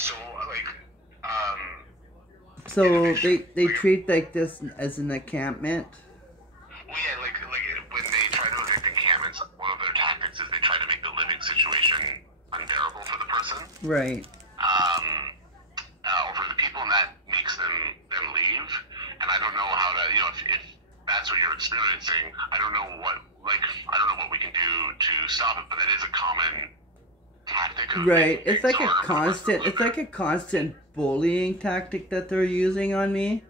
So like, um, So they treat like this as an encampment. well, yeah, like when they try to evict encampments, one of their tactics is they try to make the living situation unbearable for the person. Right. Or for the people, and that makes them leave. And I don't know how to, if that's what you're experiencing, I don't know what we can do to stop it. But that is a common tactic. Right. It's like a constant bullying tactic that they're using on me.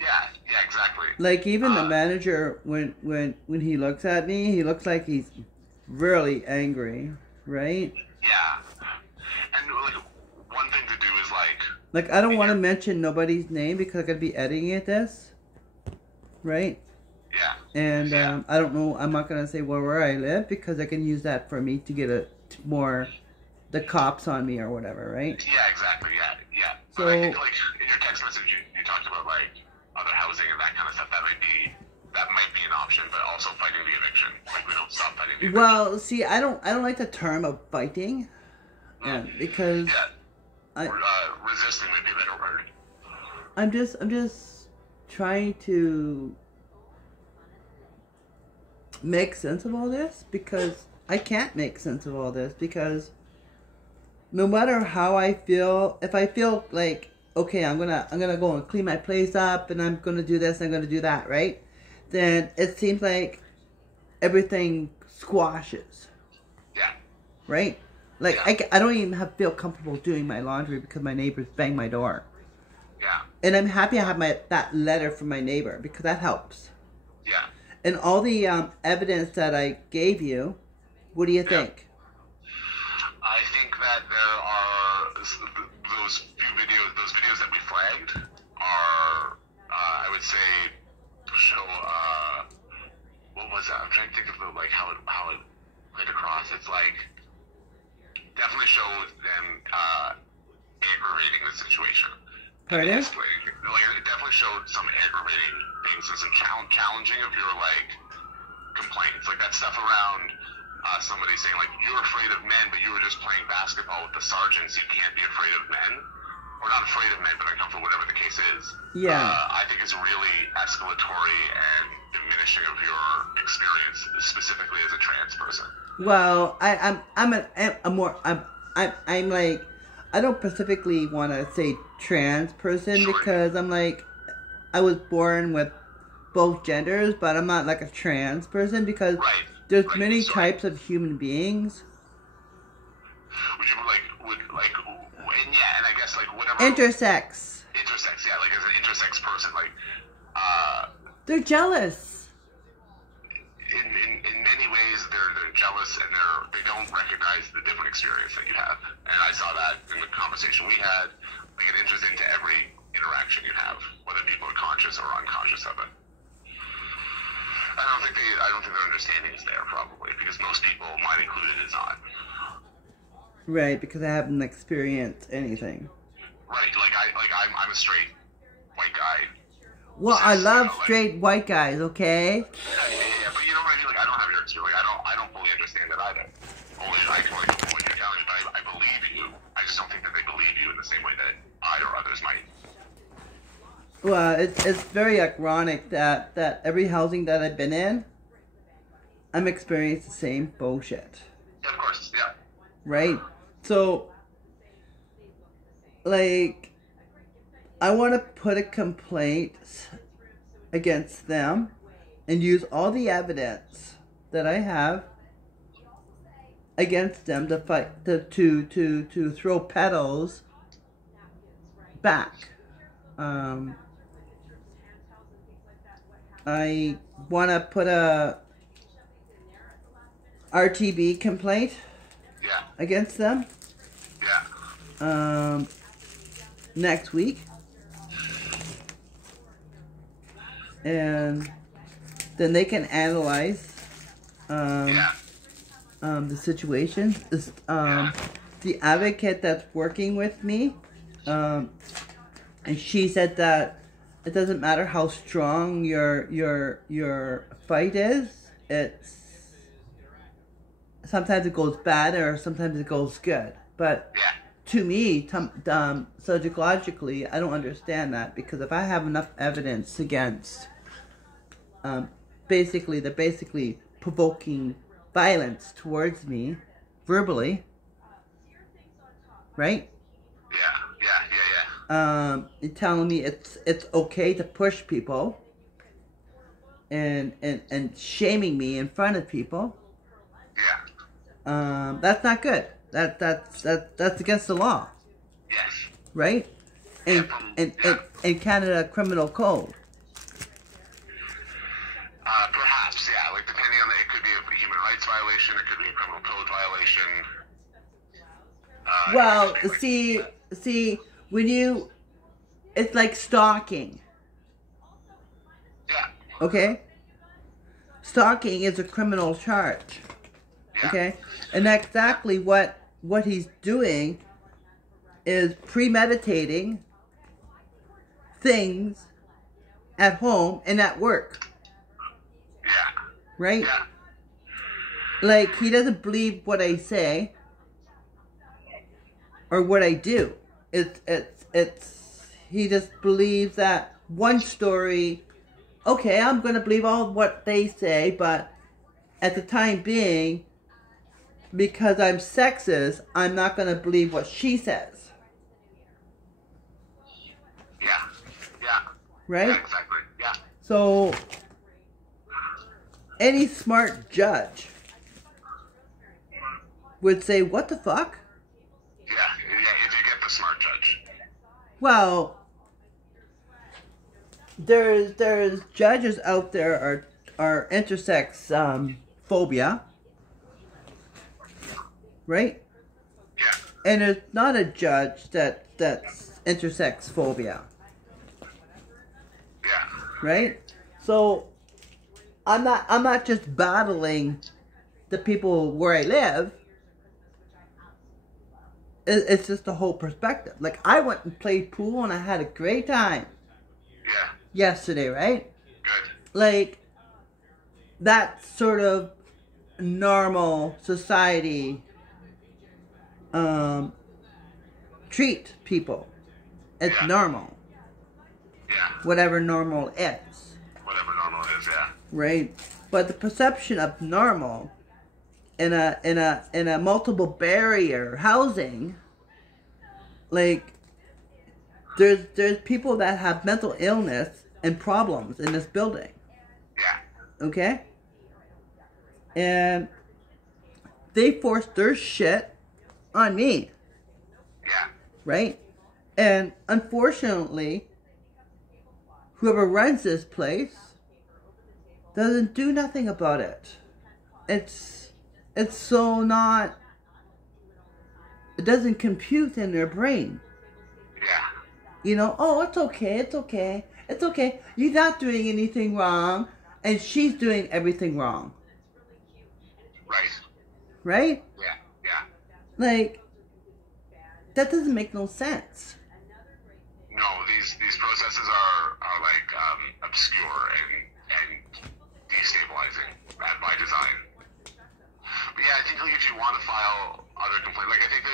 Yeah, exactly. Like even the manager, when he looks at me, he looks like he's really angry, right? Yeah. And like one thing to do is like I don't want to mention nobody's name because I'm gonna be editing this, right? Yeah. And I don't know. I'm not gonna say where I live because I can use that for me to get the cops on me or whatever, right? Yeah, exactly. Yeah. So but I think like in your text message, you talked about like other housing and that kind of stuff. That might be an option, but also fighting the eviction. Like we don't stop fighting the eviction. Well, see, I don't like the term of fighting, because resisting would be a better word. I'm just trying to make sense of all this because I can't make sense of all this because no matter how I feel, if I feel like okay, I'm gonna go and clean my place up and I'm gonna do this, I'm gonna do that, right? Then it seems like everything squashes. Yeah. Right? Like I don't even feel comfortable doing my laundry because my neighbors bang my door. Yeah. And I'm happy I have that letter from my neighbor because that helps. Yeah. And all the evidence that I gave you, what do you think? I think that there are those videos that we flagged are, I would say, show, what was that? I'm trying to think of how it played across. It's like, definitely showed them, aggravating the situation. Pardon? It definitely showed some aggravating things and some challenging of your, complaints. Like that stuff around, somebody saying, you're afraid of men, but you were just playing basketball with the sergeants. You can't be afraid of men. Or not afraid of men, but uncomfortable, whatever the case is. Yeah. I think it's really escalatory and diminishing of your experience, specifically as a trans person. Well, I'm like, I don't specifically want to say trans person because I'm like, I was born with both genders, but I'm not like a trans person because there's many types of human beings. Would you and I guess whatever. Intersex, yeah, as an intersex person, they're jealous. In many ways, they're jealous and they don't recognize the different experience that you have. And I saw that in the conversation we had. It enters into every interaction you have, whether people are conscious or unconscious of it. I don't think their understanding is there probably because most people, mine included, is not. Right, because I haven't experienced anything. Right, I'm a straight white guy. Well, I love straight white guys, okay? Yeah, but you know what I mean? I don't have your experience. I don't fully understand that either. I can only fully challenge it, but I believe you. I just don't think that they believe you in the same way that I or others might. Well, it's very ironic that every housing that I've been in, I'm experiencing the same bullshit. Yeah, of course, yeah. Right? So, I want to put a complaint against them and use all the evidence that I have against them to fight, to throw pedals back. I want to put a RTB complaint against them. Yeah. Next week. And then they can analyze the situation. The advocate that's working with me, and she said that it doesn't matter how strong your fight is. It's sometimes it goes bad or sometimes it goes good. But Yeah. to me, psychologically, I don't understand that, because if I have enough evidence against, they're basically provoking violence towards me verbally, right? Yeah. You're telling me it's okay to push people and shaming me in front of people. Yeah. That's not good. That's against the law. Yes. Right? And in Canada criminal code. Perhaps, yeah. Like, depending on it could be a human rights violation, it could be a criminal code violation. Well, see, when it's like stalking. Yeah. Okay? Stalking is a criminal charge. Yeah. Okay? And that's exactly what he's doing, is premeditating things at home and at work. Yeah. Right? Yeah. Like, he doesn't believe what I say or what I do. He just believes that one story, okay, I'm going to believe all what they say, but at the time being, because I'm sexist, I'm not going to believe what she says. Yeah. Yeah. Right? Yeah, exactly. Yeah. So, any smart judge would say, what the fuck? Yeah, if you get the smart judge. Well, there's judges out there are intersex phobia, right? Yeah. And there's not a judge that's intersex phobia, Yeah. right? So I'm not just battling the people where I live. It's just the whole perspective. Like, I went and played pool and I had a great time. Yeah. Yesterday, right? Good. Like, that sort of normal society treat people. It's normal. Yeah. Whatever normal is. Whatever normal is, yeah. Right? But the perception of normal in a multiple barrier housing, like, there's people that have mental illness and problems in this building. Yeah. Okay? And they forced their shit on me. Yeah. Right? And unfortunately, whoever runs this place doesn't do nothing about it. It's so not, it doesn't compute in their brain. Yeah. You know, oh, it's okay. You're not doing anything wrong, and she's doing everything wrong. Right. Right? Yeah. Yeah. Like, that doesn't make no sense. No, these processes are like obscure and destabilizing by design. But yeah, I think, like, if you want to file other complaints, like, I think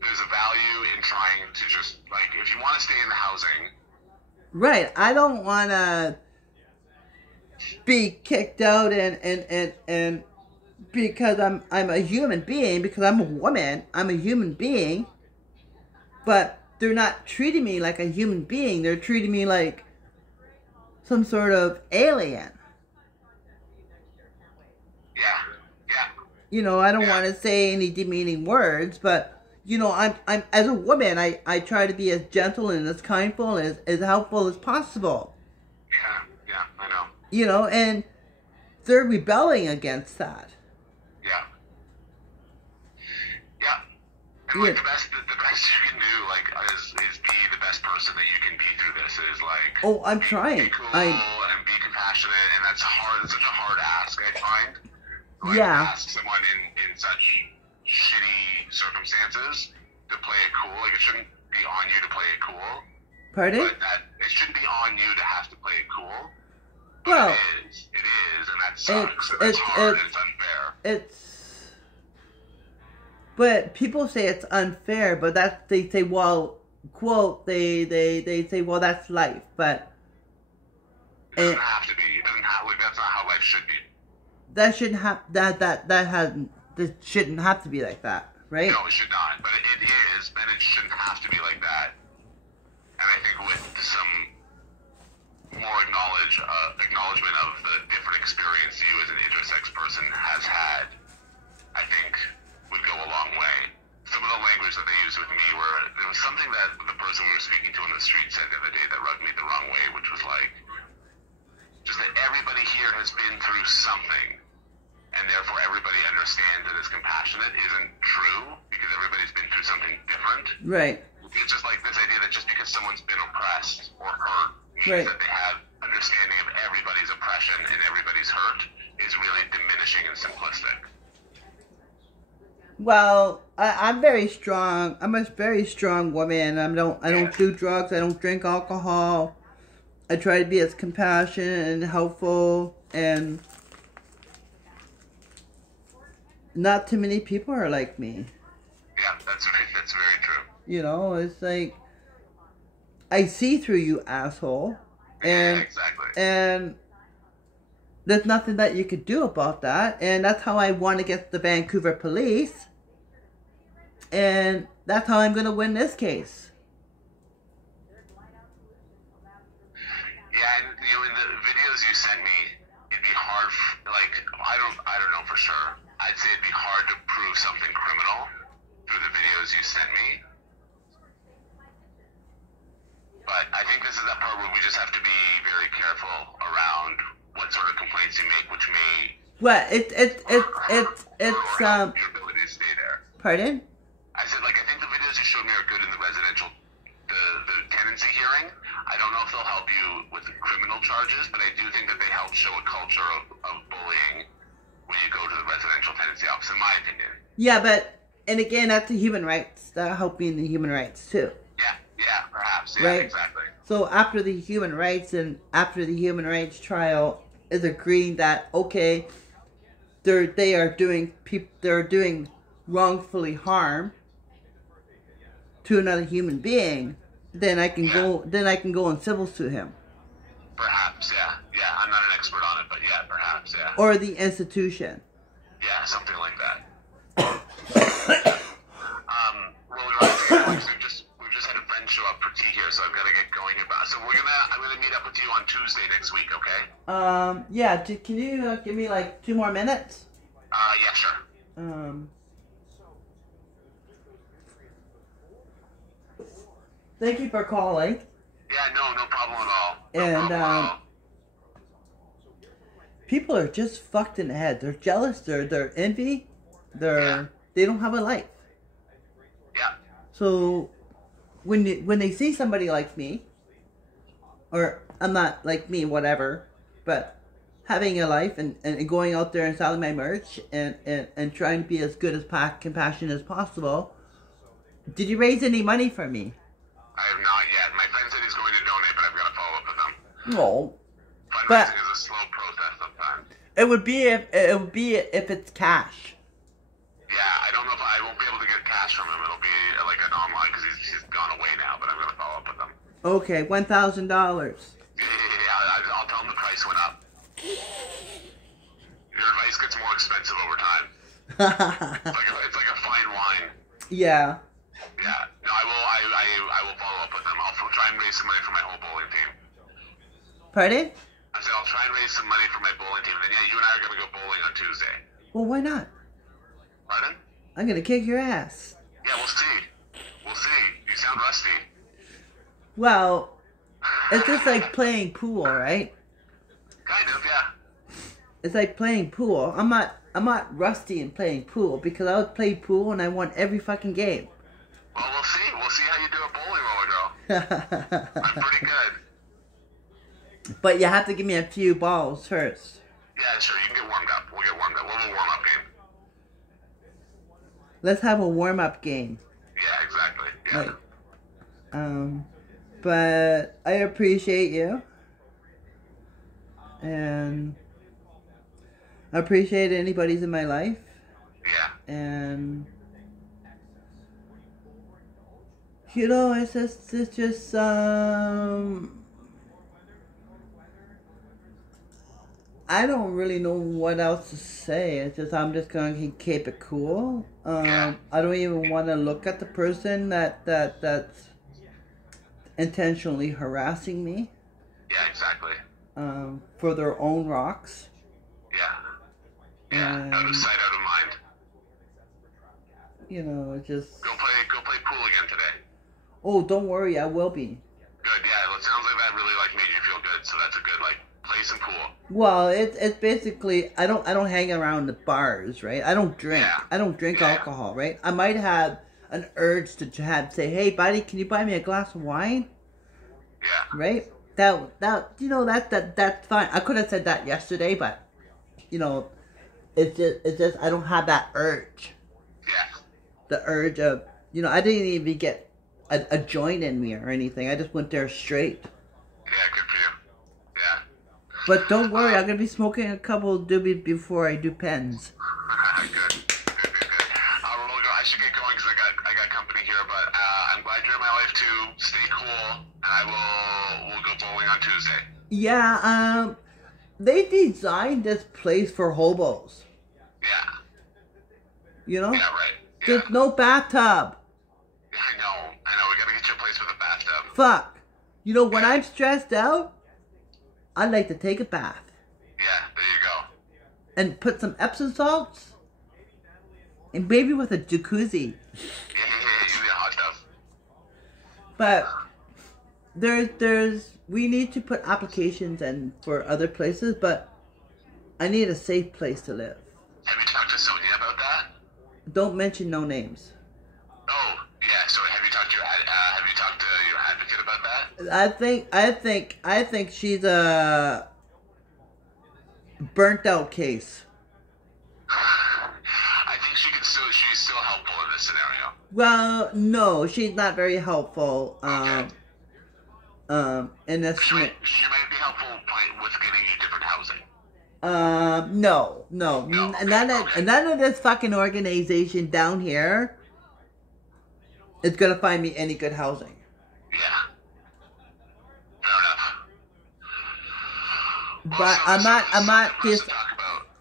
there's a value in trying to just, like, if you want to stay in the housing. Right. I don't want to be kicked out and because I'm a human being, because I'm a woman, I'm a human being, but they're not treating me like a human being. They're treating me like some sort of alien. Yeah. Yeah. You know, I don't want to say any demeaning words, but, you know, I'm as a woman, I try to be as gentle and as kindful and as helpful as possible. Yeah, I know. You know, and they're rebelling against that. Yeah. Yeah. And, like, the best you can do, like, is be the best person that you can be through this. Is, like, oh, I'm trying. Be cool and be compassionate, and that's hard. It's such a hard ask, I find. Like, yeah. Ask someone in such shitty circumstances to play it cool. Like, it shouldn't be on you to play it cool. Pardon? But it shouldn't be on you to have to play it cool. But well, it is, and that sucks, and that's hard, and it's unfair. But people say it's unfair, but that they say, well, quote, they say, well, that's life, but it doesn't have to be. It doesn't have, like, that's not how life should be. That shouldn't have that shouldn't have to be like that, right? No, it should not. But it is, and it shouldn't have to be like that. And I think with some more acknowledgement of the different experience you as an intersex person has had, I think would go a long way. Some of the language that they used with me there was something that the person we were speaking to on the street said the other day that rubbed me the wrong way, which was like, just that everybody here has been through something, and therefore everybody understands and is compassionate isn't true, because everybody's been through something different. Right. It's just like this idea that just because someone's been oppressed or hurt means Right. that they have understanding of everybody's oppression and everybody's hurt is really diminishing and simplistic. Well, I'm very strong. I'm a very strong woman. I don't do drugs. I don't drink alcohol. I try to be as compassionate and helpful, and not too many people are like me. Yeah, that's very true. You know, it's like, I see through you, asshole. And, yeah, exactly. And there's nothing that you could do about that. And that's how I won against the Vancouver police. And that's how I'm going to win this case. Yeah, and in the videos you sent me, it'd be hard, I don't know for sure. I'd say it'd be hard to prove something criminal through the videos you sent me. But I think this is that part where we just have to be very careful around what sort of complaints you make, which may... Well, it's your ability to stay there. Pardon? I said, I think the videos you showed me are good in the residential, the tenancy hearing. I don't know if they'll help you with the criminal charges, but I do think that they help show a culture of bullying when you go to the residential tenancy office, in my opinion. Yeah, but, and again, that's the human rights. That'll help me in the human rights, too. Yeah, perhaps. Yeah, right? Exactly. So after the human rights trial is agreeing that, okay, they're doing wrongfully harm to another human being, then I can go and civil sue him. Perhaps, yeah. Yeah, I'm not an expert on it, but yeah, perhaps, yeah. Or the institution. Yeah, something like that. Well, we've just had a friend show up for tea here, so I've got to get going here. So I'm gonna meet up with you on Tuesday next week, okay? Yeah. Can you give me 2 more minutes? Yeah, sure. Thank you for calling. Yeah, no problem at all. And people are just fucked in the head. They're jealous. They're envy. They don't have a life. Yeah. So when they see somebody like me, or I'm not like me, whatever, but having a life and going out there and selling my merch and trying to be as good as compassionate as possible. Did you raise any money for me? I have not yet. My friend said he's going to donate, but I've got to follow up with him. No. Fundraising is a slow process sometimes. It would be if it's cash. Yeah, I don't know if I won't be able to get cash from him. It'll be an online because he's gone away now. But I'm going to follow up with him. Okay, $1,000. Yeah, I'll tell him the price went up. Your advice gets more expensive over time. It's like a fine wine. Yeah. Yeah. No, I will follow up with him. I'll try and raise some money for my whole bowling team. Pardon? I said I'll try and raise some money for my bowling team. And then you and I are going to go bowling on Tuesday. Well, why not? Pardon? I'm going to kick your ass. Yeah, we'll see. We'll see. You sound rusty. Well, it's just like playing pool, right? Kind of, yeah. It's like playing pool. I'm not rusty in playing pool because I would play pool and I won every fucking game. Well, we'll see. We'll see how you do at bowling roller, girl. I'm pretty good. But you have to give me a few balls first. Yeah, sure. You can get warmed up. We'll get warmed up. We'll have a warm-up game. Let's have a warm-up game. Yeah, exactly. Yeah. But I appreciate you. And I appreciate anybody's in my life. Yeah. And You know, it's just, I don't really know what else to say. It's just, I'm just going to keep it cool. I don't even want to look at the person that's intentionally harassing me. Yeah, exactly. For their own rocks. Yeah, out of sight, out of mind. You know, it just... Go play pool again today. Oh, don't worry, I will be. Good, yeah, it sounds like that really, like, made you feel good, so that's a good, like, play some pool. Well, it's basically, I don't hang around the bars, right? I don't drink. Yeah. I don't drink alcohol, right? I might have an urge to say, hey, buddy, can you buy me a glass of wine? Yeah. Right? That you know, that's fine. I could have said that yesterday, but, you know, it's just I don't have that urge. Yeah. The urge of, you know, I didn't even get a joint in me or anything. I just went there straight. Yeah, good for you. Yeah. But don't worry, I'm going to be smoking a couple of doobies before I do pens. Good. I should get going because I got company here, but I'm glad you're in my life too. Stay cool, and we'll go bowling on Tuesday. Yeah, they designed this place for hobos. Yeah. You know? Yeah, right. Yeah. There's no bathtub. I know. We gotta get you a place with a bathtub. Fuck. You know, when I'm stressed out, I like to take a bath. Yeah, there you go. And put some Epsom salts. And maybe with a jacuzzi. Yeah, you need a hot tub. But we need to put applications in for other places, but I need a safe place to live. Have you talked to Sonia about that? Don't mention no names. Oh, yeah. So have you talked to your advocate about that? I think she's a burnt out case. I think she's still helpful in this scenario. Well, no, she's not very helpful. Okay. In this. She might be helpful with getting you different housing. No. Okay. None of this fucking organization down here is gonna find me any good housing. Yeah. Fair enough. Well, But so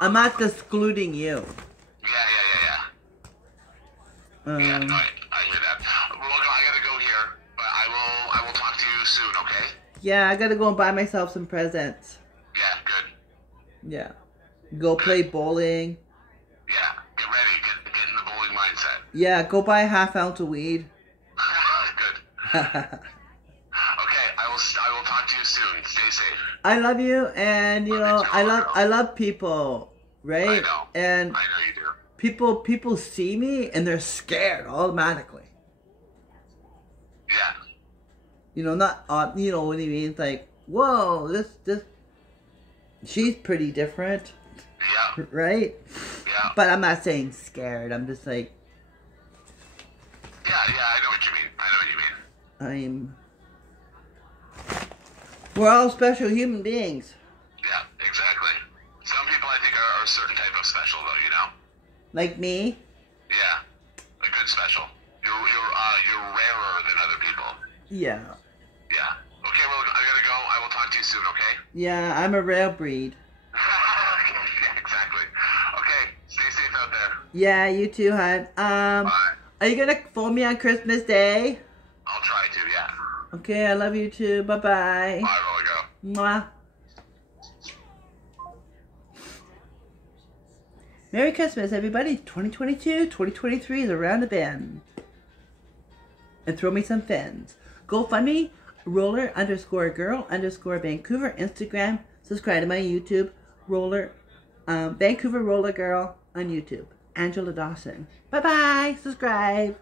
I'm not excluding you. Yeah. No, I hear that. Well, look, I gotta go here, but I will talk to you soon, okay? Yeah, I gotta go and buy myself some presents. Yeah, good. Yeah. Go play bowling. Yeah, get ready. Get in the bowling mindset. Yeah, go buy a half ounce of weed. Good. Okay, I will talk to you soon. Stay safe. I love you, and you know, I love people, right? I know. And I know you do. people see me and they're scared automatically. Yeah. You know, you know what I mean? It's like, whoa, this, she's pretty different. Yeah. Right? Yeah. But I'm not saying scared. I'm just like, Yeah, I know what you mean. we're all special human beings. Yeah, exactly. Some people I think are a certain type of special, though, you know? Like me. Yeah. A good special. You're rarer than other people. Yeah. Yeah. Okay, well, I gotta go. I will talk to you soon, okay? Yeah, I'm a rare breed. Yeah, exactly. Okay, stay safe out there. Yeah, you too, hon. Bye. Are you gonna phone me on Christmas Day? I'll try to, yeah. Okay, I love you too. Bye-bye. Bye, Rolligo. Mwah. Merry Christmas, everybody. 2022, 2023 is around the bend. And throw me some fins. GoFundMe, roller_girl_Vancouver. Instagram. Subscribe to my YouTube. Vancouver Roller Girl on YouTube. Angela Dawson. Bye-bye. Subscribe.